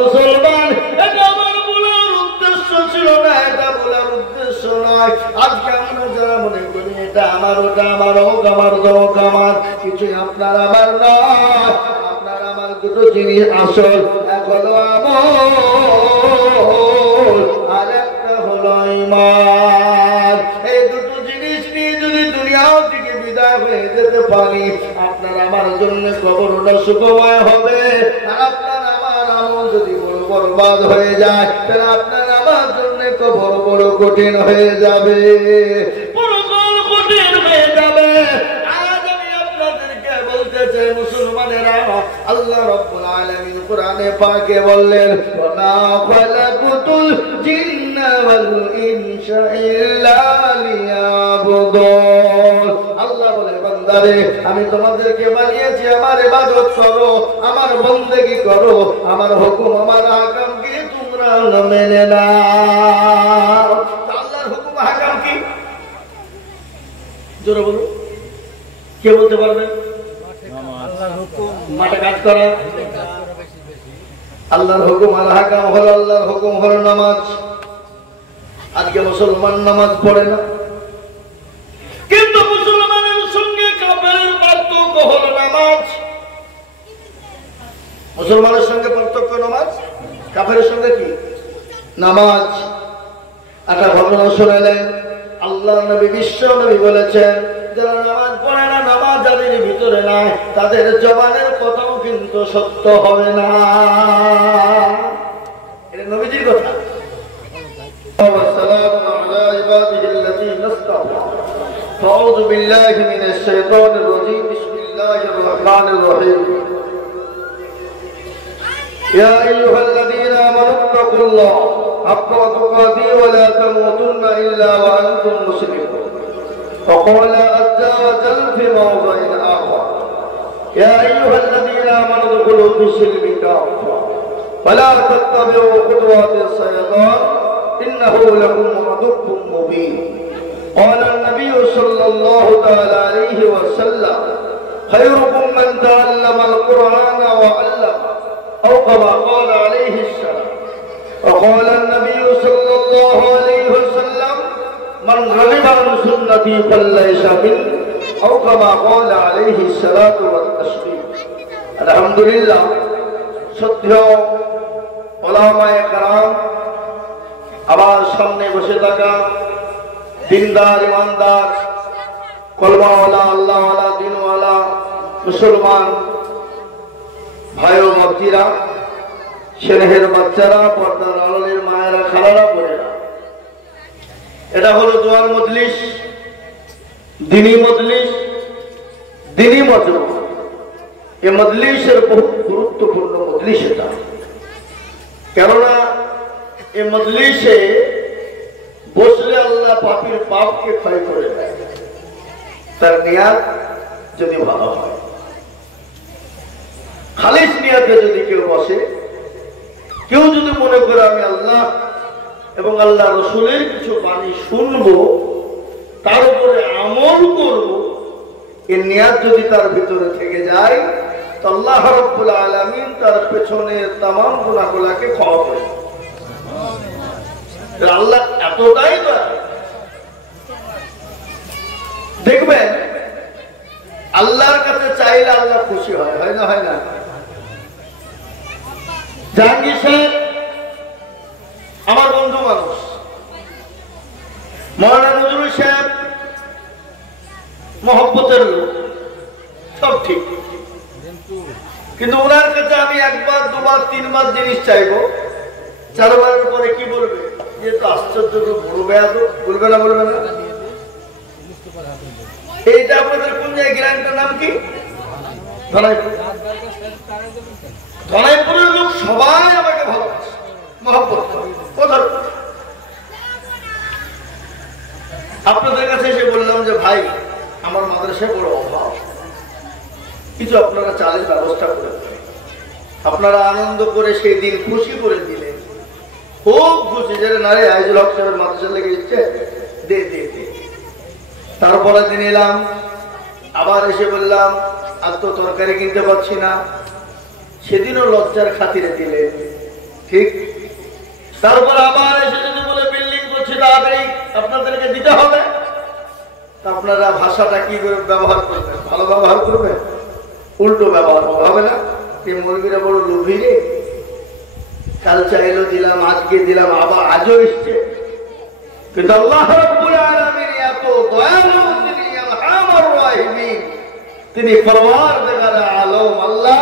মুসলমান, এটা আমার বলার উদ্দেশ্য ছিল না, এটা বলার উদ্দেশ্য নয়। আজকে আমরা যারা মনে করি এটা আমার, ওটা আমার, হোক আমার, হোক আমার, কিছুই আপনার আমার নয়। আপনার আমার দুটো জিনিস আসল, এক হলো আমল আর একটা হলো ঈমান। এই দুটো জিনিস নিয়ে যদি দুনিয়া থেকে বিদায় হয়ে যেতে পারি, আপনার আমার জন্য কবরটা সুখময় হবে। আর আপনার আমার আমল যদি বড় বরবাদ হয়ে যায়, তাহলে আপনার আমার জন্য কবর বড় কঠিন হয়ে যাবে, বড় কঠিন হয়ে যাবে। আজ আমি আপনাদেরকে বলতে চাই মুসলমানেরা, আল্লাহ রাব্বুল আলামিন কোরআনে পাকে বললেন, ওয়া খালাকুতুল জিন্না ওয়াল ইনসা ইল্লা লিয়াবুদুন। আল্লাহ বলে, বান্দারে আমি তোমাদেরকে বানিয়েছি আমার ইবাদত করো, আমার বন্দেগী করো, আমার হুকুম আমার আহকামকে তোমরা মেনে নাও। আল্লাহর হুকুম আহকাম কি? জোরে বলুন, কে বলতে পারবেন? মাঠে কাজ করা। আল্লাহর হুকুম আল আহকাম হলো, আল্লাহর হুকুম হলো নামাজ। আজকে মুসলমান নামাজ পড়ে না, কিন্তু মুসলমানের সঙ্গে কাফেরের পার্থক্য হলো নামাজ। মুসলমানের সঙ্গে পার্থক্য নামাজ, কাফেরের সঙ্গে কি? নামাজ। একটা ঘটনা শুনেলেন, আল্লাহ নবী, বিশ্ব নবী বলেছেন, যারা নামাজ পড়ে না, নামাজ যাদের ভিতরে নাই, তাদের জবানের কথাও কিন্তু সত্য হবে না। এটা নবীজির কথা। أعوذ بالله من الشيطان الرجيم. بسم الله الرحمن الرحيم. يا أيها الذين آمنوا اتقوا الله حق تقاته ولا تموتن إلا وأنتم مسلمون. وقال عز وجل في موضع آخر: يا أيها الذين آمنوا ادخلوا في السلم كافة ولا تتبعوا خطوات الشيطان إنه لكم عدو مبين. قال النبي صلى الله تعالى عليه وسلم: خيركم من تعلم القرآن وعلمه، أو كما قال عليه السلام. وقال النبي صلى الله عليه وسلم: من رغب عن سنتي فليس مني، أو كما قال عليه الصلاة والتسليم. الحمد لله. সত্য ওলামায়ে কেরাম, আমার সামনে বসে থাকা দিনদার, ইমানদার, কলমাওয়ালা, আল্লাহওয়ালা, দিনওয়ালা মুসলমান ভাই ও ভক্তিরা, স্নেহের বাচ্চারা, পর্দার আড়ালের মায়েরা, খালারা, বোনেরা, এটা হলো দোয়ার মজলিস, দিনী মজলিস, দিনী মজমা। এই মজলিসের বহু গুরুত্বপূর্ণ মজলিস এটা। কেননা এই মজলিসে বসলে আল্লাহ পাপীর পাপকে ক্ষয় করে দেয়, তার নিয়াত যদি ভালো হয়। খালিস নিয়াতে যদি কেউ বসে, কেউ যদি মনে করে আমি আল্লাহ এবং আল্লাহ রসুলের কিছু বাণী শুনবো, তার উপরে আমল করব, এই নিয়াত যদি তার ভিতরে থেকে যায়, তো আল্লাহ রাব্বুল আলামিন তার পেছনের তামাম গুনাহগুলোকে ক্ষমা করে। আল্লাহ এতটাই দেখবেন, আল্লাহর কাছে চাইলে আল্লাহ খুশি হয়, হয় না? হয় না? জাহাঙ্গীর সাহেব আমার বন্ধু মানুষ, মৌলানা নজরুল সাহেব মহব্বতের লোক, সব ঠিক, কিন্তু ওনার কাছে আমি একবার, দুবার, তিনবার জিনিস চাইবো, চারবারের পরে কি বলবে? যেহেতু আশ্চর্য বড় বেয়াদ, বলবে না? বলবে না? এইটা আপনাদের কোন জায়গায়? গ্রামটার নাম কি? ধনাইপুর। ধনাইপুরের লোক সবাই আমাকে ভালোবাসে, মহব্বত করে। আপনাদের কাছে এসে বললাম যে ভাই, আমার মাদ্রাসায় বড় অভাব, কিছু আপনারা চালের ব্যবস্থা করে দেবেন। আপনারা আনন্দ করে সেই দিন খুশি করে দিলেন, খুব খুশি, যে না রে আইজুল হক সাহেবের মাদ্রাসা লেগে দিচ্ছে, দে দে দে। তারপরে দিন এলাম, আবার এসে বললাম আর তো তরকারি কিনতে পারছি না, সেদিনও লজ্জার খাতিরে দিলেন, ঠিক। তারপর আবার এসে যদি বলে বিল্ডিং করছি তাড়াতাড়ি আপনাদেরকে দিতে হবে, আপনারা ভাষাটা কি করে ব্যবহার করবেন? ভালো ব্যবহার করবেন, উল্টো ব্যবহার হবে না? এই মুরগিরা বড় লোভী রে, কাল চাইলো দিলাম, আজকে দিলাম, আবার আজও এসছে। কিন্তু আল্লাহ রাব্বুল আলামিন এত দয়ালু, তিনি আরহামার রাহিমিন, তিনি পরওয়ারদিগার আলম। আল্লাহ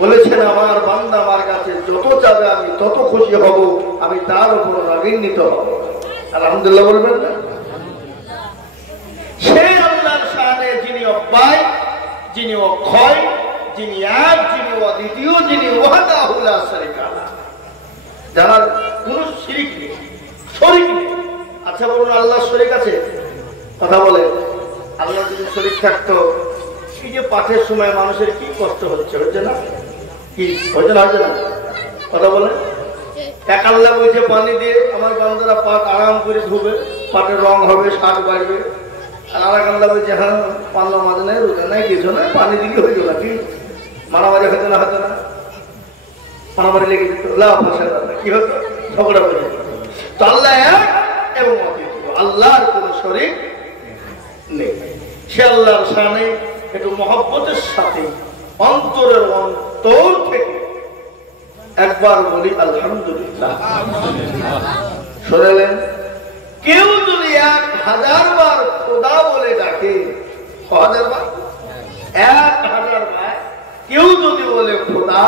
বলেছেন আমার বান্দা আমার কাছে যত চাবে আমি তত খুশি হব, আমি তার উপর রাগান্বিত হব। আলহামদুলিল্লাহ বলবেন না? সেই আল্লাহর শানে যিনি অব্যয়, যিনি অক্ষয়, যিনি এক, যিনি অদ্বিতীয়, যিনি ওয়াহদাহু লা শারীকা লাহ, যার কোনো শিরিক নেই, শরীক নেই। আচ্ছা বলুন, আল্লাহর শরীক আছে? কথা বলেন। আল্লাহ যদি শরীক থাকতো, এই যে পাঠের সময় মানুষের কি কষ্ট হচ্ছে, হচ্ছে না? কি হচ্ছে না? হচ্ছে না? কথা বলেন। এক আল্লাহ বলছে পানি দিয়ে আমার বান্দারা পাট আরাম করে ধুবে, পাটের রং হবে, স্বাদ বাড়বে। আর আরেক আল্লাহ বলছে হ্যাঁ পাল্লা মাঝে নেই, রোজা নাই, কিছু নাই, পানি দিলে হয়ে গেল। কি মারামারি হতো না? হতো না? মারামারি লেগে যেত, লাভ ভাষা কি হতো? ঝগড়া হয়ে যেত। তো আল্লাহ এক এবং অদ্বিতীয়, আল্লাহর কোন শরীক নেই। সে আল্লাহর শানে একটু মহব্বতের সাথে অন্তরের অন্তর থেকে একবার বলি আলহামদুলিল্লাহ। শুনলেন? কেউ যদি 1000 বার খোদা বলে ডাকে, 1000 বার, 1000 বার কেউ যদি বলে খোদা,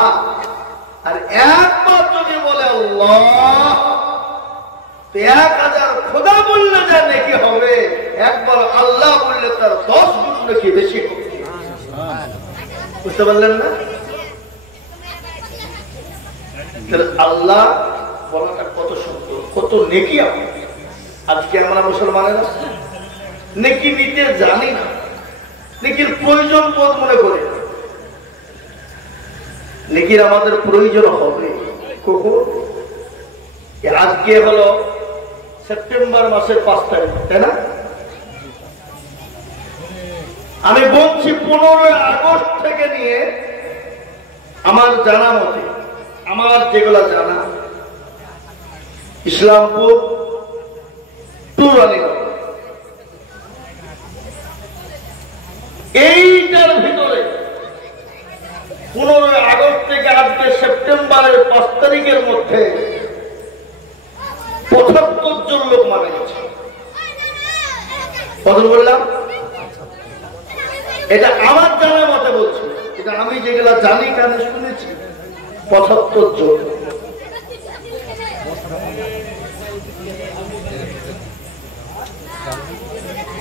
আর একবার যদি বলে আল্লাহ, 1000 খোদা বললে যা নেকি হবে, একবার আল্লাহ বললে তার 10 গুণ নাকি বেশি হবে। বুঝতে পারলেন না? আল্লাহ বলাটা কত সুন্দর, কত নেকি। আজকে আমরা মুসলমানেরা নেকি নিতে জানি না, নেকির প্রয়োজন বোধ মনে করি। নেকির আমাদের প্রয়োজন হবে কখন? আজকে হলো সেপ্টেম্বর মাসের 5 তারিখ, তাই না? আমি বলছি 15 আগস্ট থেকে নিয়ে আমার জানা মতে, আমার যেগুলা জানা, ইসলামপুর টুর এইটার ভিতরে 15 আগস্ট থেকে আজকে সেপ্টেম্বরের 5 তারিখের মধ্যে 75 জন লোক মারা গেছে। কত বললাম? এটা আমার জানার মতে বলছি, এটা আমি যেগুলা জানি, কানে শুনেছি, 75 জন।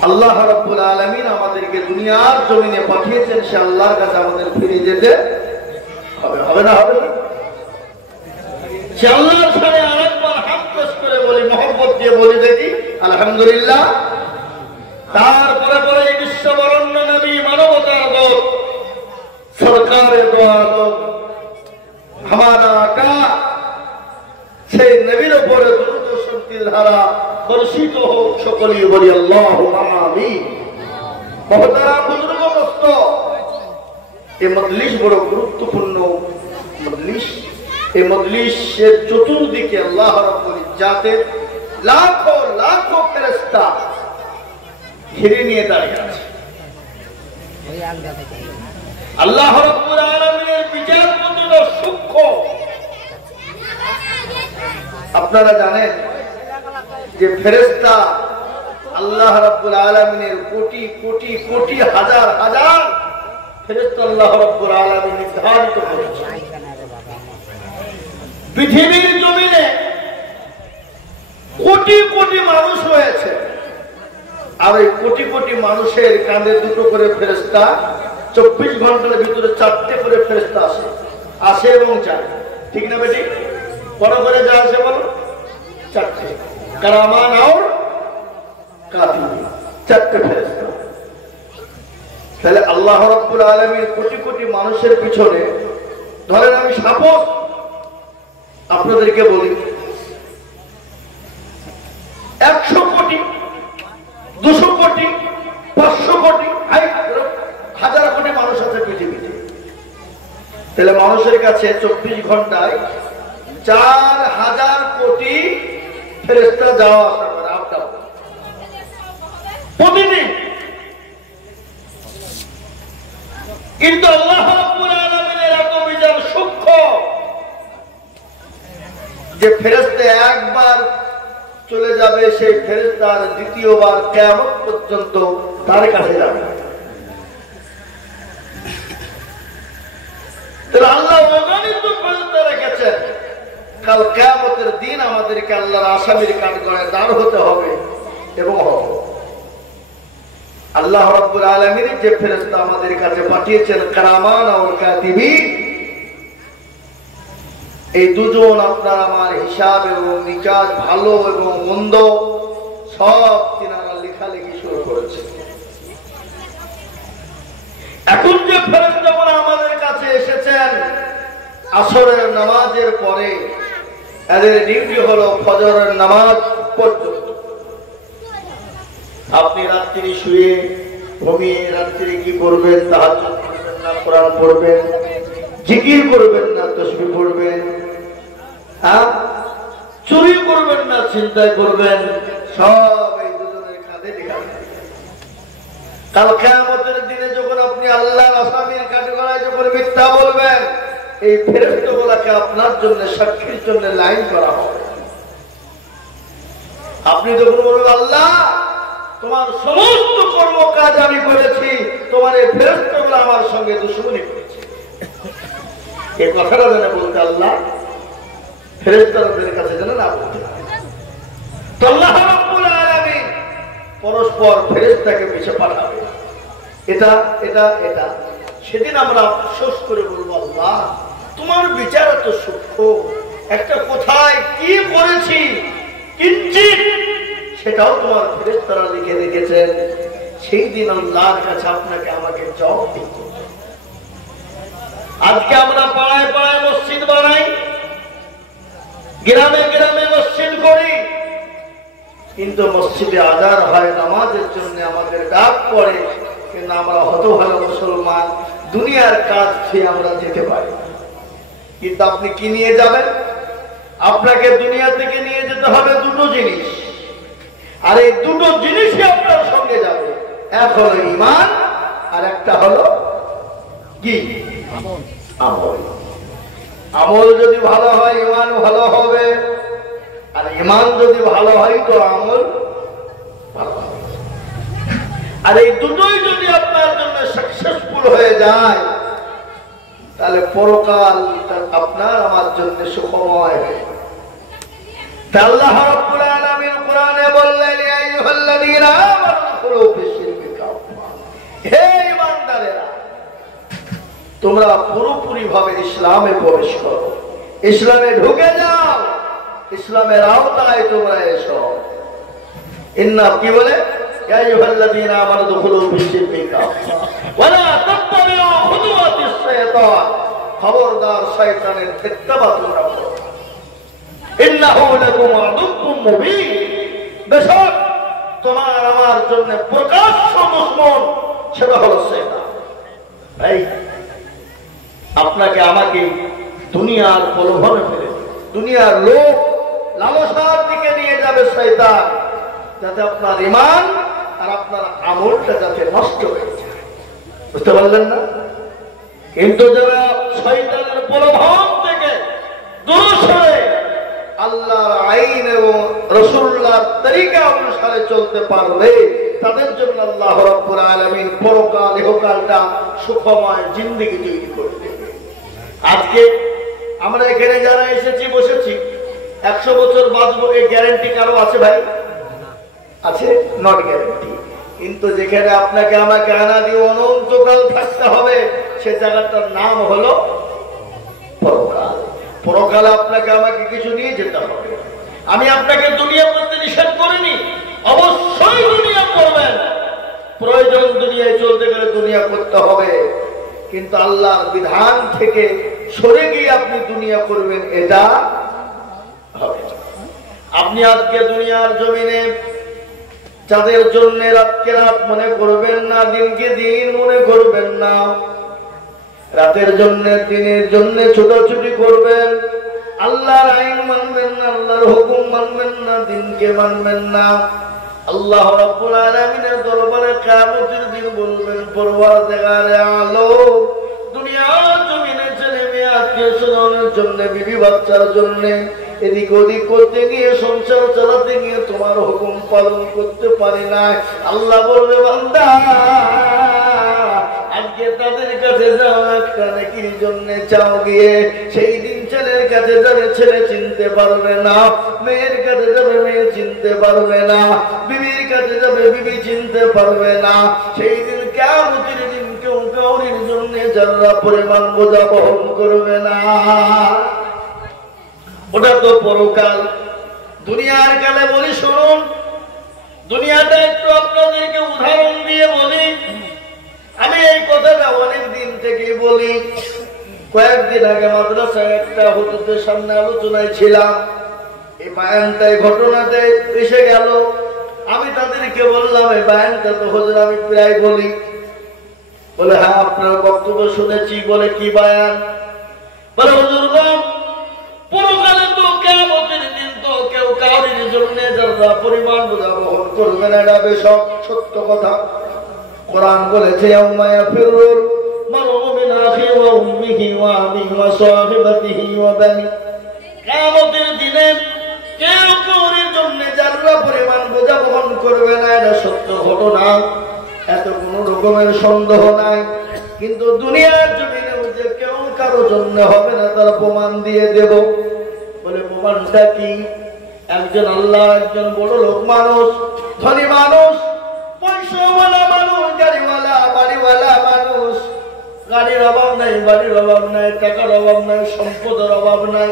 আল্লাহ রাব্বুল আলামিন আমাদেরকে দুনিয়ার জমিনে পাঠিয়েছেন, সে আল্লাহর কাছে আমাদের ফিরে যেতে হবে। হবে না? হবে না? সে আল্লাহর সামনে আরেকবার হাত পেশ করে বলি, মহব্বত দিয়ে বলি দেখি আলহামদুলিল্লাহ। তারপরে পরে এই বিশ্ববরণ্য নবী, মানবতার দূত, সরকারের দো আলম, হামারা আকা, সেই নবীর উপরে দ্রুত শান্তির ধারা বর্ষিত হোক। সকলেই বলি আল্লাহুম্মা আমিন। মহতারাম বুজুর্গবৃন্দ, এই মজলিস বড় গুরুত্বপূর্ণ মজলিস। এই মজলিসের চতুর্দিকে আল্লাহ রাব্বুল ইজ্জাতের লাখো লাখো ফেরেশতা ঘিরে নিয়ে দাঁড়িয়ে আছে। আল্লাহ রাব্বুল আলামিনের বিচারপতির সূক্ষ্ম। আপনারা জানেন যে ফেরেশতা আল্লাহ রাব্বুল আলামিনের কোটি কোটি কোটি হাজার হাজার ফেরেশতা আল্লাহ রাব্বুল আলামিন নির্ধারিত করেছেন। পৃথিবীর জমিনে কোটি কোটি মানুষ রয়েছে, আর এই কোটি কোটি মানুষের কাঁধে দুটো করে ফেরেশতা, 24 ঘন্টার ভিতরে 4টে করে ফেরেশতা আসে এবং যায়। ঠিক না বেটি? বড় করে যা আছে বলো, 4টে। কারামান আর কাতিবিন, 4টে ফেরেশতা। তাহলে আল্লাহ রাব্বুল আলামিন কোটি কোটি মানুষের পিছনে, ধরেন আমি সাপোজ আপনাদেরকে বলি 100 কোটি, 200 কোটি, 500 কোটি, 1000 কোটি মানুষ আছে পৃথিবীতে। তাহলে মানুষের কাছে 24 ঘন্টায় 4000 কোটি ফেরেশতা যাওয়া আসা করে আপনার প্রতিদিন। কিন্তু আল্লাহ রাব্বুল আলামিনের এত বিশাল সূক্ষ্ম যে ফেরেশতা একবার চলে যাবে, সেই ফেরেশতার দ্বিতীয়বার কিয়ামত পর্যন্ত তার কাছে যাবে। আল্লাহ অগণিত ফেরেশতা রেখেছেন, কাল কিয়ামতের দিন আমাদেরকে আল্লাহর আসামির কাঠগড়ায় দাঁড় হতে হবে এবং হবে। আল্লাহ রাব্বুল আলামিন যে ফেরেশতা আমাদের কাছে পাঠিয়েছেন কারামান আর কাতিবিন, এই দুজন আপনার আমার হিসাব এবং নিকাশ, ভালো এবং মন্দ সব তিনারা লেখালেখি শুরু করেছে। এখন যে ফেরেশতাগণ আমাদের কাছে এসেছেন আসরের নামাজের পরে, এদের ডিউটি হলো ফজরের নামাজ পর্যন্ত। আপনি রাত্রি শুয়ে ঘুমিয়ে রাত্রি কি করবেন? তাহাজ্জুদ করবেন না, কোরআন পড়বেন, জিকির করবেন না, তাসবিহ পড়বেন, চুরি করবেন না, চিন্তা করবেন, সব এই দুজনের কাঁধে লেখা থাকবে। কাল কিয়ামতের দিনে যখন আপনি আল্লাহর আসামির কাঠগড়ায় যখন মিথ্যা বলবেন, এই ফেরেশতাগুলোকে আপনার জন্য সাক্ষীর জন্য লাইন করা হবে। আপনি যখন বলবেন আল্লাহ তোমার সমস্ত কর্ম কাজ আমি করেছি, তোমার এই ফেরেশতাগুলো আমার সঙ্গে দুশমনি করেছে, এই কথাটা যেন বলতে আল্লাহ ফেরেশতাদের কাছে যেন না বলতে পারে। তো আল্লাহ রাব্বুল আলামিন পরস্পর ফেরেশতাকে পিছে পাঠাবে। এটা এটা এটা সেদিন আমরা আফসোস করে বলবো আল্লাহ তোমার বিচার এত সূক্ষ্ম, একটা কোথায় কি করেছি কিঞ্চিত সেটাও তোমার ফেরেশতারা লিখে রেখেছেন। সেই দিন আল্লাহর কাছে আপনাকে আমাকে জবাব দিতে হবে। আজকে আমরা পাড়ায় পাড়ায় মসজিদ বানাই, গ্রামে গ্রামে মসজিদ করি, কিন্তু মসজিদে আযান হয়, নামাজের জন্য আমাদের ডাক পড়ে, কিন্তু আমরা হতভাগা মুসলমান দুনিয়ার কাজ খেয়ে আমরা যেতে পারি। কিন্তু আপনি কি নিয়ে যাবেন? আপনাকে দুনিয়া থেকে নিয়ে যেতে হবে দুটো জিনিস, আর এই দুটো জিনিসই আপনার সঙ্গে যাবে। এক হলো ঈমান, আর একটা হলো কি? আমল। আমল যদি ভালো হয় ঈমান ভালো হবে, আর ঈমান যদি ভালো হয় তো আমল ভালো হবে। আর এই দুটোই যদি আপনার জন্য সাকসেসফুল হয়ে যায়, তাহলে পরকাল আপনার আমার জন্য সুখময় হবে। আল্লাহ রাব্বুল আলামিন কোরআনে বললেন ইয়া আইয়ুহাল্লাযীনা আমানু দুখুলু ফিস-সিলমি কাফা, হে ঈমানদারেরা তোমরা পুরোপুরি ভাবে ইসলামে প্রবেশ করো, ইসলামে ঢুকে যাও, ইসলামের আওতায় তোমরা এসো। ইন্না কি বলে ইয়া আইয়ুহাল্লাযীনা আমানু দুখুলু ফিস-সিলমি কাফা ওয়া লা তাত্তাবিউ খুতুওয়াতিশ শাইতান, খবরদার শয়তানের ইত্তেবা তোমরা করো না। ইন্নাহু লাকুম আদুউম মুবিন, বেশক তোমার আমার জন্য প্রকাশ্য দুশমন সেটা হলো শয়তান। ভাই আপনাকে আমাকে দুনিয়ার প্রলোভনে ফেলে, দুনিয়ার লোভ লালসার দিকে নিয়ে যাবে শয়তান, যাতে আপনার ঈমান আর আপনার আমলটা যাতে নষ্ট হয়ে যায়। বুঝতে পারলেন না? কিন্তু যারা শয়তানের প্রলোভন থেকে দূরে সরে আল্লাহর আইন এবং রাসূলুল্লাহর তরিকা অনুসারে চলতে পারবে, তাদের জন্য আল্লাহ রাব্বুল আলামিন পরকাল ইহকালটা সুখময় জিন্দেগি তৈরি করে দেবে। আজকে আমরা এখানে যারা এসেছি বসেছি 100 বছর বাঁচবো, এই গ্যারান্টি কারো আছে ভাই? আছে? Not guarantee. কিন্তু যেখানে আপনাকে আমাকে আনা দিয়ে অনন্তকাল থাকতে হবে, সে জায়গাটার নাম হলো পরকাল। পরকালে আপনাকে আমাকে কিছু নিয়ে যেতে হবে। আমি আপনাকে দুনিয়া করতে নিষেধ করিনি, অবশ্যই দুনিয়া করবেন, প্রয়োজন দুনিয়ায় চলতে গেলে দুনিয়া করতে হবে, কিন্তু আল্লাহর বিধান থেকে সরে গিয়ে আপনি দুনিয়া করবেন এটা হবে। আপনি আজকে দুনিয়ার জমিনে যাদের জন্য রাতকে রাত মনে করবেন না, দিনকে দিন মনে করবেন না, রাতের জন্য দিনের জন্য ছোটাছুটি করবেন, আল্লাহর আইন মানবেন না, আল্লাহর হুকুম মানবেন না, দিনকে মানবেন না, আল্লাহ রাব্বুল আলামিনের দরবারে কিয়ামতের দিন বলবেন, পরওয়ারদিগারে আলম, দুনিয়ার জমিনে ছেলে মেয়ে আত্মীয়-স্বজনের জন্য, বিবি বাচ্চার জন্য এদিক ওদিক করতে গিয়ে, সংসার চালাতে গিয়ে তোমার হুকুম পালন করতে পারি না। আল্লাহ বলবে, বান্দা আজকে তাদের কাছে যাও, একটা নেকির জন্য চাও গিয়ে, সেই দিন ছেলের কাছে যাবে, ছেলে চিনতে পারবে না, মেয়ের কাছে যাবে, মেয়ে চিনতে পারবে না, বিবির কাছে যাবে, বিবি চিনতে পারবে না। সেই দিন কিয়ামতের দিন কেউ কাউরির জন্য যারা পরিমাণ বোঝা বহন করবে না। ওটা তো পরকাল। দুনিয়ার কালে বলি শুনুন, দুনিয়াটা একটু আপনাদেরকে উদাহরণ দিয়ে বলি। আমি এই কথাটা অনেক দিন থেকে বলি। কয়েকদিন আগে মাদ্রাসায় একটা হুজুরদের সামনে আলোচনায় ছিলাম, এই বায়ানটাই ঘটনাতে এসে গেল। আমি তাদেরকে বললাম, এই বায়ানটা তো হুজুর আমি প্রায় বলি। বলে, হ্যাঁ আপনার বক্তব্য শুনেছি। বলে, কি বায়ান? বলে, হুজুরগণ, পরকালে তো কিয়ামতের দিন তো কেউ কাউরির জন্য যারা পরিমাণ বোঝা বহন করবে না, এটা বেশ সত্য কথা। কোরআন বলেছে, ইয়াউমা ইয়াফিরুল মারউ মিন আখিহি ওয়া উম্মিহি ওয়া আবিহি ওয়া সাহিবাতিহি ওয়া বানি। কিয়ামতের দিনে কেউ কাউরির জন্য যারা পরিমাণ বোঝা বহন করবে না, এটা সত্য ঘটনা, এত কোনো রকমের সন্দেহ নাই। কিন্তু দুনিয়ার জমিনে যে কেউ কারো জন্য হবে না, তার প্রমাণ দিয়ে দেব। বলে, প্রমাণটা কি? একজন আল্লাহ, একজন বড় লোক মানুষ, ধনী মানুষ, পয়সাওয়ালা মানুষ, গাড়িওয়ালা, বাড়িওয়ালা মানুষ, গাড়ির অভাব নাই, বাড়ির অভাব নাই, টাকার অভাব নাই, সম্পদের অভাব নাই,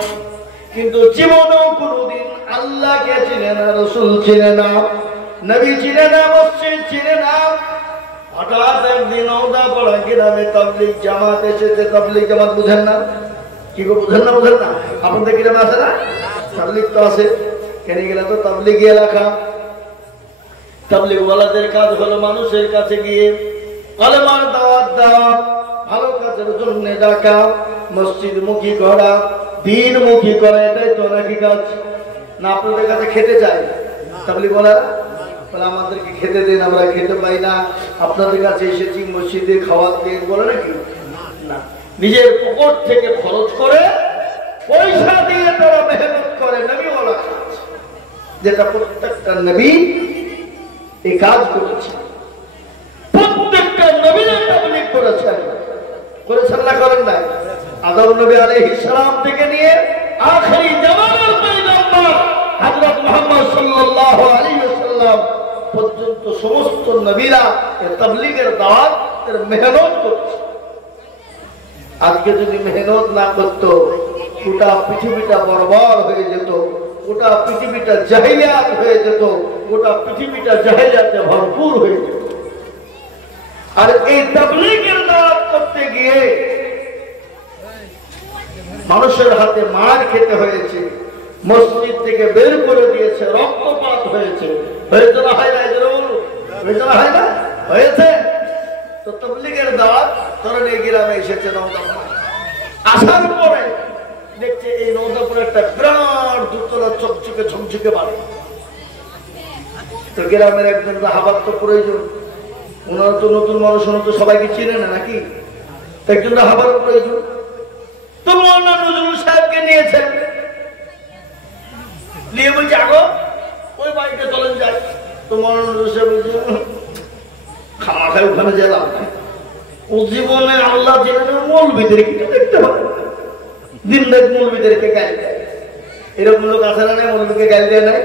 কিন্তু জীবনেও কোনদিন আল্লাহকে চিনে না, রাসূল চিনে না, নবী চিনে না, মসজিদ চিনে না। হঠাৎ একদিন ওদাপাড়া গ্রামে তাবলীগ জামাত এসেছে। তাবলীগ জামাত বুঝেন না? কি গো, বুঝেন না? বুঝেন না? আপনাদের গ্রামে আছে না তাবলীগ? তো আছে। কেন গেলে তো তাবলীগী এলাকা। তাবলীগওয়ালাদের কাজ হলো মানুষের কাছে গিয়ে কালেমার দাওয়াত দেওয়া, ভালো কাজের জন্য ডাকা, মসজিদ মুখী করা, দিন মুখী করা। এটাই তো নাকি কাজ? না আপনাদের কাছে খেতে চায় তাবলীগওয়ালারা? বলে, আমাদেরকে খেতে দিন, আমরা খেতে পাই না, আপনাদের কাছে এসেছি মসজিদে খাওয়ার দিন। বলে নাকি? না, নিজের পকেট থেকে খরচ করে, পয়সা দিয়ে তারা মেহনত করে। নবীওয়ালা কাজ, যেটা প্রত্যেকটা নবী এই কাজ করেছে, প্রত্যেকটা নবী তাবলীগ করেছেন। করেছেন না করেন নাই? আদম নবী আলাইহিস সালাম থেকে নিয়ে আখেরি জামানার পয়গম্বর হযরত মুহাম্মদ সাল্লাল্লাহু আলাইহি ওয়াসাল্লাম পর্যন্ত সমস্ত নবীরা এই তাবলীগের দাওয়াতের মেহনত করছে। আজকে যদি মেহনত না করতো, গোটা পৃথিবীটা বর্বর হয়ে যেত, গোটা পৃথিবীটা জাহিলিয়াত হয়ে যেত, গোটা পৃথিবীটা জাহিলিয়াতে ভরপুর হয়ে যেত। আর এই তাবলীগের দাওয়াত করতে গিয়ে মানুষের হাতে মার খেতে হয়েছে, মসজিদ থেকে বের করে দিয়েছে, রক্তপাত হয়েছে। হয়েছে না হয় না? হয়েছে না হয় না? হয়েছে। তো তাবলীগের দাওয়াত তরুণী গ্রামে এসেছে নওদাপুর। আসার পরে দেখছে এই নওদাপুরে একটা বিরাট দুতলা চকচকে ঝকঝকে বাড়ি। তো গ্রামের একজন রাহাবার তো প্রয়োজন, ওনারা তো নতুন মানুষ, ওনারা তো সবাইকে চিনে না নাকি, একজন রাহাবার প্রয়োজন। তো মৌলানা নজরুল সাহেবকে নিয়েছেন, নিয়ে বলছে, আগো ওই বাড়িটা চলেন যাই। তো মৌলানা নজরুল সাহেব বলছে, খামাখাই ওখানে যেলাম, ও জীবনে আল্লাহ জেনে মৌলবীদেরকে দেখতে পারে, দিন রাত মৌলবীদেরকে গালি দেয়। এরকম লোক আছে না? মৌলবীকে গালি দেয় নাই?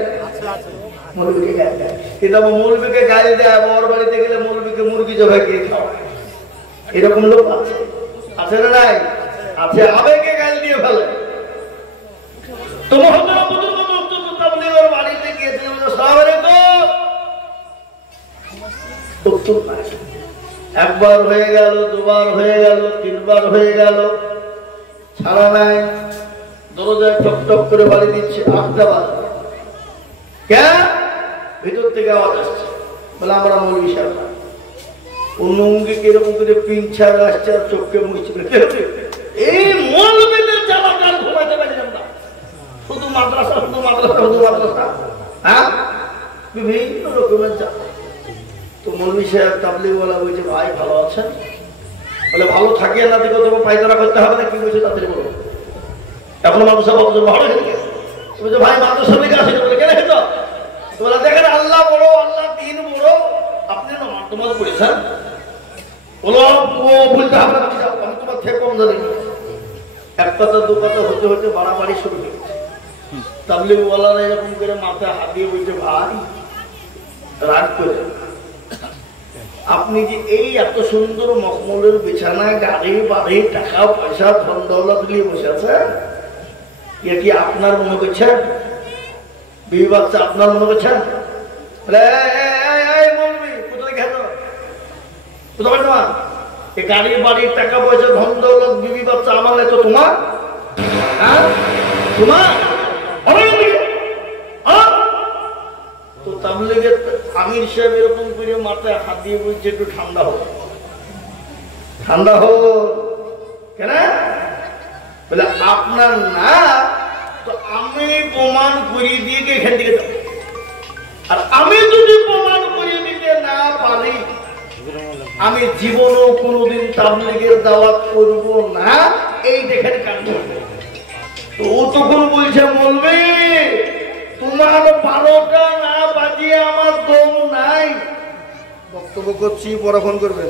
মৌলবীকে গালি দেয়। কিন্তু আমার মৌলবীকে গালি দেয়, আমার বাড়িতে গেলে মৌলবীকে মুরগি জবাই করে খাওয়া, এরকম লোক আছে। আছে না নাই? আছে। আবেগে গালি দিয়ে ফেলে। তো বাড়িতে গিয়েছিলাম, একবার হয়ে গেল, দুবার হয়ে গেল, তিনবার হয়ে গেল, ছাড়া নাই। দরজায় টক টক করে বাড়ি দিচ্ছে, 8টা বাজে। কেন? ভিতর থেকে আওয়াজ আসছে। বলে, আমরা মৌলভী সাহেব। অন্য অঙ্গিকে এরকম করে পিঞ্চার আসছে আর চোখকে মুছছে। এই মৌলভীদের জামাকার ঘুমাইতে পারি না। শুধু মাদ্রাসা শুধু মাদ্রাসা শুধু মাদ্রাসা, হ্যাঁ বিভিন্ন রকমের যা। তো মৌলভী সাহেব তাবলীগওয়ালা বলছে ভাই ভালো আছেন? বলে ভালো থাকে না দেখো তোমার পায়খানা করতে হবে না, কি বলছে তাড়াতাড়ি বলো। এখনো মাদ্রাসা বক্তব্য ভালো হয়ে বলছে ভাই মাদ্রাসা লিখে আসে বলে কেন হেঁটো বলে দেখেন আল্লাহ বড়, আল্লাহ দিন বড়, আপনি না তোমার পড়েছেন বলো বলতে হবে না, আমি তোমার থেকে কম জানি। এক কথা দু কথা হতে হতে বাড়াবাড়ি শুরু হয়ে গেছে। তাবলীগওয়ালারা এরকম করে মাথায় হাত দিয়ে বলছে ভাই রাগ করে আপনি যে এই এত সুন্দর মখমলের বিছানা, গাড়ি বাড়ি, টাকা পয়সা, ধন দৌলত নিয়ে বসে আছেন, এ কি আপনার মনে করছেন? বিবি বাচ্চা আপনার মনে করছেন? কোথায় গেল কোথায় তোমার এই গাড়ি বাড়ি, টাকা পয়সা, ধন দৌলত, বিবি বাচ্চা আমার তো তোমার, হ্যাঁ তোমার। তো তাবলীগের আমির সাহেব এরকম করে মাথায় হাত দিয়ে বলছে একটু ঠান্ডা হোক, ঠান্ডা হোক। কেন বলে আপনার না তো আমি প্রমাণ করিয়ে দিয়ে এখান থেকে যাবো, আর আমি যদি প্রমাণ করিয়ে দিতে না পারি আমি জীবনেও কোনোদিন তাবলীগের দাওয়াত করব না। এই দেখেন কাণ্ড। তো ও তখন বলছে বলবে তোমার 12টা না বাজিয়ে আমার দম নাই। বক্তব্য করছি, পরে ফোন করবেন।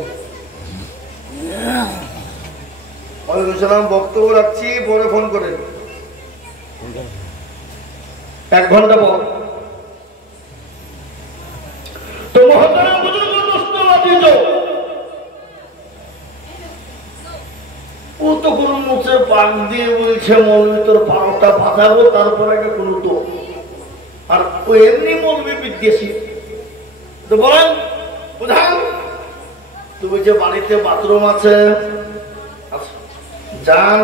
বক্তব্য রাখছি, পরে ফোন করেন 1 ঘন্টা পর। তো মহতারাম বুজুর্গ দোস্ত আজিজ, ও তো কোন মুখে পাক দিয়ে বলছে মৌলবী তোর 12টা বাজাবো, তারপর একটা কোনো তো আর ও এমনি মৌলবী বিদ্বেষী। তো বলেন প্রধান, তো বলছে বাড়িতে বাথরুম আছে, আচ্ছা যান,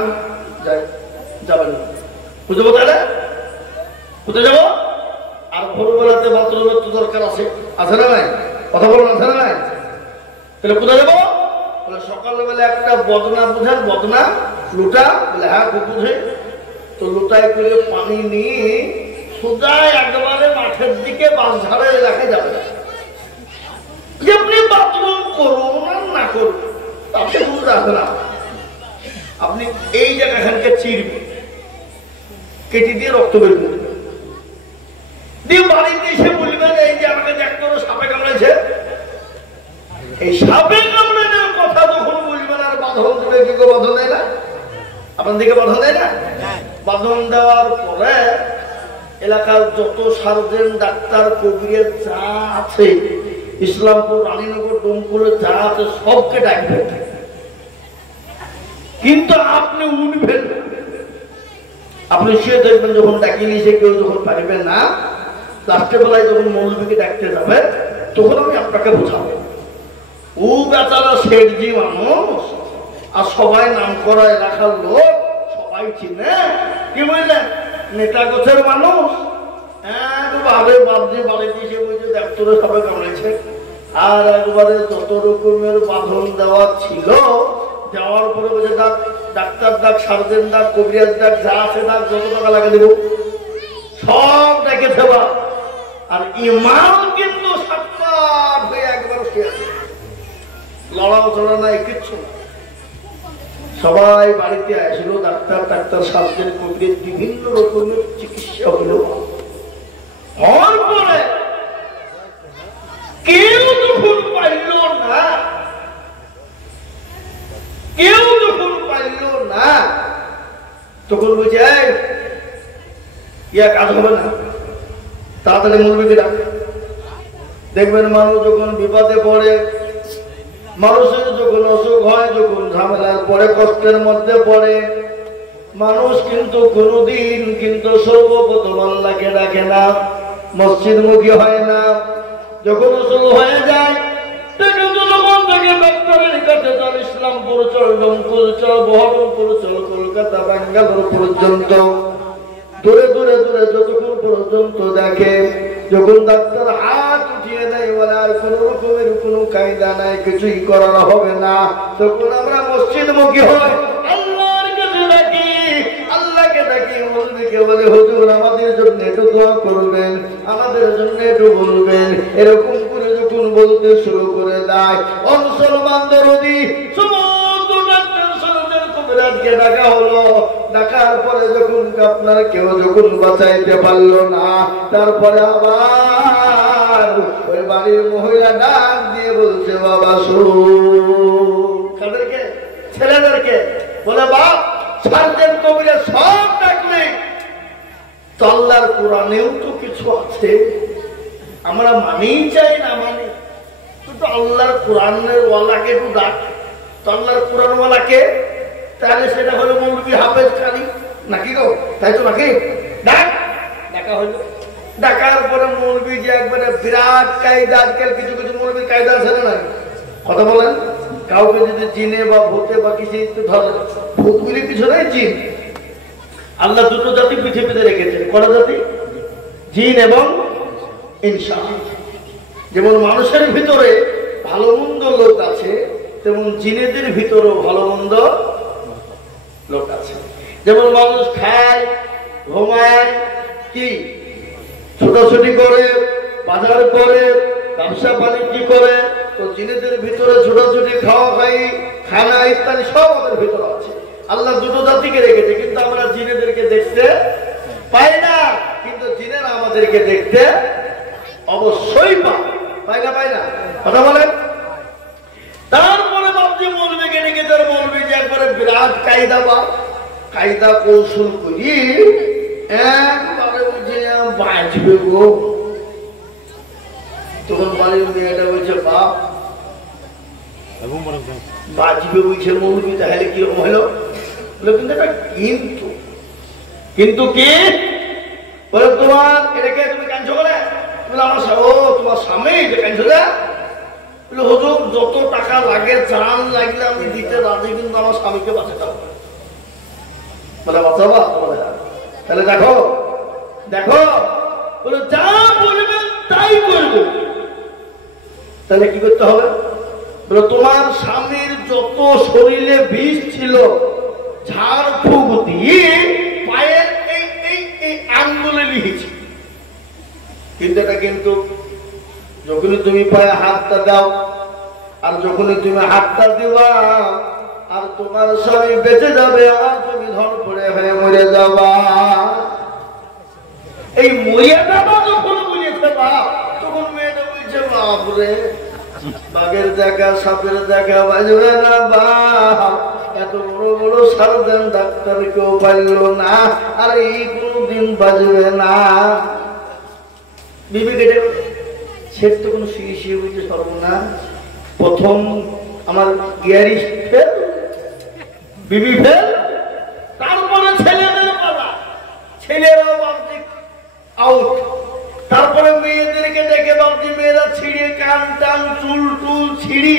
যাবেন বুঝবো তাহলে কোথায় যাবো? আর ভোরবেলাতে বাথরুমের তো দরকার আছে, আছে না নাই? কথা বলুন, আছে না নাই? তাহলে কোথায় যাবো? বলে সকালবেলা একটা বদনা বুঝেন, বদনা লুটা, বলে হ্যাঁ খুব বুঝে। তো লুটায় করে পানি নিয়ে সোজা একেবারে মাঠের দিকে বাস ঝাড়ে রেখে যাবে। আপনি বাথরুম করুন আর না করুন তাতে কোনো রাখবে না, আপনি এই জায়গাখানকে চিরবেন, কেটে দিয়ে রক্ত বের করবেন, দিয়ে বাড়িতে এসে বলবেন এই যে আমাকে দেখতে সাপে কামড়েছে। এই সাপে কামড়ানোর কথা যখন বলবেন আর বাঁধন দেবে, কি কেউ বাঁধন দেয় না? আপনার দিকে বাঁধন দেয় না? বাঁধন দেওয়ার পরে এলাকার যত সার্জন, ডাক্তার, কবিরের যা আছে, ইসলামপুর, রানীনগর, ডোমপুরে যা আছে সবকে ডাকবেন, কিন্তু আপনি উঠবেন। আপনি শুয়ে দেখবেন যখন ডাকিনি সে কেউ যখন পারবেন না, লাস্টের বেলায় যখন মৌলবীকে ডাকতে যাবে তখন আমি আপনাকে বোঝাবো। ও বেচারা শেঠজি মানুষ, আর সবাই নাম করা এলাকার লোক, সবাই চিনে, কি বুঝলেন, নেতা গোছের মানুষ। একবারে বাবজি বাড়িতে এসে বলছে ডাক্তারের সবাই কামড়েছে, আর একবারে যত রকমের বাঁধন দেওয়া ছিল দেওয়ার পরে বলছে ডাক্তার ডাক, সার্জেন ডাক, কবিরাজ ডাক, যা আছে ডাক, যত টাকা লাগে দেব সব ডেকে দেবা। আর ইমাম কিন্তু সাতপাট হয়ে একবার শুয়ে আছে, লড়াও চড়া নাই, কিচ্ছু না। সবাই বাড়িতে আসল, ডাক্তার ডাক্তার, সার্জেন, কবিরাজ, বিভিন্ন রকমের চিকিৎসা হলো। হওয়ার পরে কেউ যখন পাইল না, কেউ যখন পাইল না, তখন বলছে ইয়া কাজ হবে না, তাড়াতাড়ি মৌলবীকে ডাক। দেখবেন মানুষ যখন বিপদে পড়ে, মানুষের যখন অসুখ হয়, যখন ঝামেলার পরে, কষ্টের মধ্যে পড়ে, মানুষ কিন্তু কোনদিন কিন্তু সর্বপ্রথম আল্লাহকে ডাকে না, মসজিদমুখী হয় না। যখন অসুখ হয়ে যায় ডাক্তারের কাছে চল, ইসলামপুর চল, ডোমপুর চল, বহরমপুর চল, কলকাতা, বেঙ্গালোর পর্যন্ত, দূরে দূরে দূরে যতক্ষণ পর্যন্ত দেখে, যখন ডাক্তার হাত উঠিয়ে দেয় বলে আর কোন রকমের কোনো কায়দা নাই, কিছুই করার হবে না, তখন আমরা মসজিদমুখী হই, আল্লাহর কাছে ডাকি, আল্লাহকে ডাকি, মৌলবীকে ডেকে বলে হুজুর আমাদের জন্য একটু দোয়া করবেন, আমাদের জন্য একটু বলবেন। এরকম করে যখন বলতে শুরু করে দেয়, মুসলমান দরদি সমস্ত ডাক্তার সরকার কবিরাজকে ডাকা হলো। ডাকার পরে যখন আপনার কেউ যখন বাঁচাইতে পারলো না, তারপরে আবার ওই বাড়ির মহিলা ডাক দিয়ে বলছে বাবা কাদেরকে? ছেলেদেরকে বলে বাপ সার্জেন্ট কবিরা সব ডাকলে তো আল্লাহর কোরআনেও তো কিছু আছে, আমরা মানেই চাই না মানে, তো আল্লাহর কোরআনের ওয়ালাকে একটু ডাক, তো আল্লাহর কোরআন ওয়ালাকে, তাহলে সেটা হলো মৌলবী হাফেজ কারি নাকি গো, তাই তো নাকি? ডাকা হলো। ডাকার পরে মৌলবী যে একবারে বিরাট কায়দা, আজকাল কিছু কিছু মৌলবীর কায়দা আছে না, কথা বলেন, কাউকে যদি জিনে বা ভূতে বা কিছু ধরে, ভূতগুলি কিছু নেই, জিন। আল্লাহ দুটো জাতি পৃথিবীতে রেখেছেন, কটা জাতি? জিন এবং ইনসান। যেমন মানুষের ভিতরে ভালো মন্দ লোক আছে, তেমন জিনেদের ভিতরেও ভালো মন্দ লোক আছে। যেমন মানুষ খায়, ঘুমায়, কি ছোটাছুটি করে, বাজার করে, ব্যবসা বাণিজ্য করে, তো জিনেদের ভিতরে ছোটাছুটি, খাওয়া খাই, খানা ইত্যাদি সব আমাদের ভিতরে আছে। আল্লাহ দুটো জাতিকে রেখেছে, কিন্তু আমরা জিনেদেরকে দেখতে পাই না, কিন্তু জিনেরা আমাদেরকে দেখতে অবশ্যই পাই না, কথা বলেন। তারপরে বাবজি মৌলবীকে রেখে, তার মৌলবী যে একবারে বিরাট কায়দা বা কায়দা কৌশল করি একবারে বুঝে বাঁচবে গো। তখন বাড়ির মেয়েটা বলছে বাপ বাঁচবে বলছে মৌলবী, তাহলে কিরকম হলো? কিন্তু কি বলে তোমার এটাকে তুমি কাঁদছো বলে? আমার তোমার স্বামী কাঁদছো না? হুজুর যত টাকা লাগে জান লাগলে আমি দিতে রাজি, কিন্তু আমার স্বামীকে বাঁচাতে হবে। বলে বাঁচাবা? তাহলে দেখো বলে যা বলবেন তাই করবো। তাহলে কি করতে হবে? বলে তোমার স্বামীর যত শরীরে বিষ ছিল ঝাড় ফুঁক দিয়ে পায়ের এই আঙ্গুলে লিখেছি, কিন্তু এটা কিন্তু যখনই তুমি পায়ে হাতটা দাও আর যখনই তুমি হাতটা দিবা আর তোমার স্বামী বেঁচে যাবে আর তুমি ধন পড়ে হয়ে মরে যাবা। এই মরিয়া যাবা যখন বুঝেছে বাপ, তখন মেয়েটা বলছে বাপরে বাঘের দেখা সাপের দেখা বাজবে না বাপ, এত বড় বড় সার্জন ডাক্তার কেউ পাইল না, আর এই কোনদিন বাজবে না। বিবি কেটে সে তো কোনো শুয়ে বলছে সর্বনাশ, প্রথম আমার ইয়ারি ফেল, বিবি ফেল, তারপরে ছেলেদের পালা, ছেলেরাও বাবজি আউট, তারপরে মেয়েদেরকে দেখে বাবজি মেয়েরা ছিঁড়ে কান টান চুল টুল ছিঁড়ি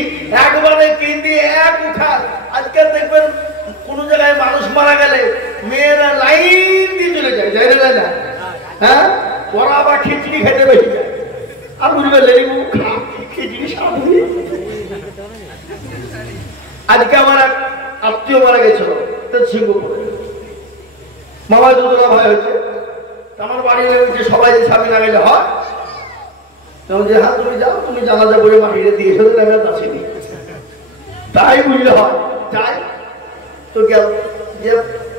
একবারে কেঁদে এক উঠার। আজকে দেখবেন কোন জায়গায় মানুষ মারা গেলে মেয়েরা লাইন দিয়ে চলে যায়, যায় না? হ্যাঁ, ওরা আবার খিচড়ি খেতে বেশি যায়, আর বুঝবে লেবু খিচড়ি সামনে। আজকে আমার এক আত্মীয় মারা গেছিল সিঙ্গাপুরে, মামা দুদুলা ভয় হয়েছে, আমার বাড়ি যে সবাই যে স্বামী না গেলে হয়, যে হ্যাঁ তুমি যাও, তুমি জানাজা করে মাটিতে দিয়েছো, আমি আর আসিনি, তাই বুঝলে হয় যাই। তো গেল যে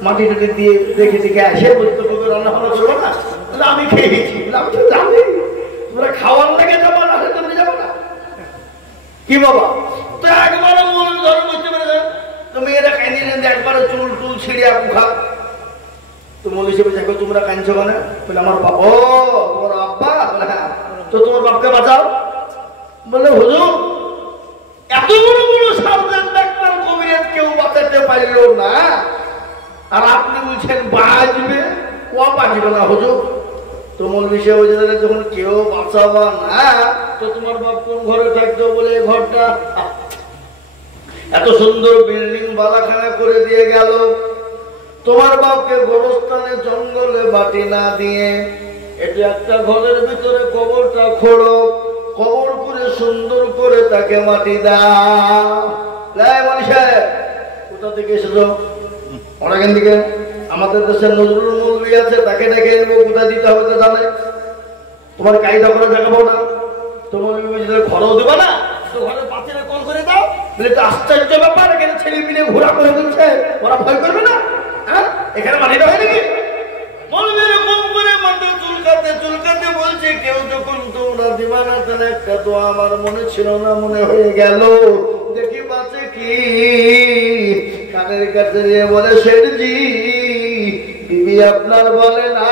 মাটি টাটি দিয়ে দেখে দেখে আসে বলতে রান্না বান্না ছিল না, আমি খেয়ে গেছি, আমি তো জানি তোমরা খাওয়ার লেগে যাবো না, তুমি যাবো না কি বাবা? তো একবারে মূল ধরো বুঝতে পেরে তো মেয়েরা কাঁদিয়ে একবারে চুল টুল ছিঁড়িয়া মুখা। তো মৌলী হিসেবে দেখো তোমরা কাঁদছো মানে? বলে আমার বাবা। ও তোমার আব্বা? বলে হ্যাঁ। তো তোমার বাপকে বাঁচাও। বলে হুজুর এত বড় বড় সার্জন ডাক্তার কবিরাজ কেউ বাঁচাতে পারল না, আর আপনি বলছেন বাঁচবে? ও বাঁচবে না হুজুর। তো মৌলী হিসেবে যখন কেউ বাঁচাবা না, তো তোমার বাপ কোন ঘরে থাকতো? বলে ঘরটা এত সুন্দর বিল্ডিং বালাখানা করে দিয়ে গেল, তোমার বাপকে গোরস্থানে জঙ্গলে বাটি না দিয়ে এটা একটা ঘরের ভিতরে কবরটা খোড়ো, কবর করে সুন্দর করে তাকে মাটি দাও। মানুষের কোথা থেকে এসেছো? অনেকদিন থেকে আমাদের দেশের নজরুল মৌলবী বিবি আছে তাকে ডেকে এনে কোথায় দিতে হবে তো জানে। তোমার কায়দা করে দেখাবো না, তোমার বিবি যদি ঘরেও দেবা না তো ঘরের পাঁচিলে কল করে দাও, বলে তো আশ্চর্য ব্যাপার, এখানে ছেলে মিলে ঘোরা করে দিচ্ছে, ওরা ভয় করবে না? হ্যাঁ, এখানে মাটিটা হয় নাকি? চুলকাতে বলছে, কেউ যখন তোমরা দিবা না তাহলে একটা তো আমার মনে ছিল না, মনে হয়ে গেল, দেখি বাঁচে কি। কানের কাছে দিয়ে বলে, শেঠজি বিবি আপনার বলে না,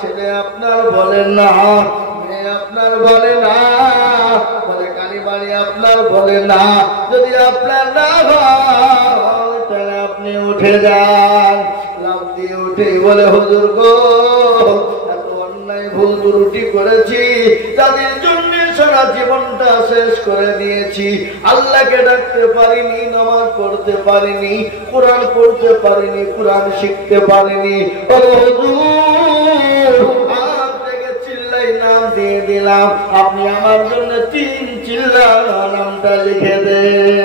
ছেলে আপনার বলে না, মেয়ে আপনার বলে না, বলে কালী বাড়ি আপনার বলে না। যদি আপনার না হয় তাহলে আপনি উঠে যান। লাফ দিয়ে উঠে বলে, হুজুর গো, এত অন্যায় ভুল ত্রুটি করেছি, তাদের জন্য সারা জীবনটা শেষ করে দিয়েছি। আল্লাহকে ডাকতে পারিনি, নামাজ পড়তে পারিনি, কোরআন পড়তে পারিনি, কোরআন শিখতে পারিনি। ও হুজুর, আজ থেকে চিল্লাই নাম দিয়ে দিলাম, আপনি আমার জন্য 3 চিল্লা নামটা লিখে দেন।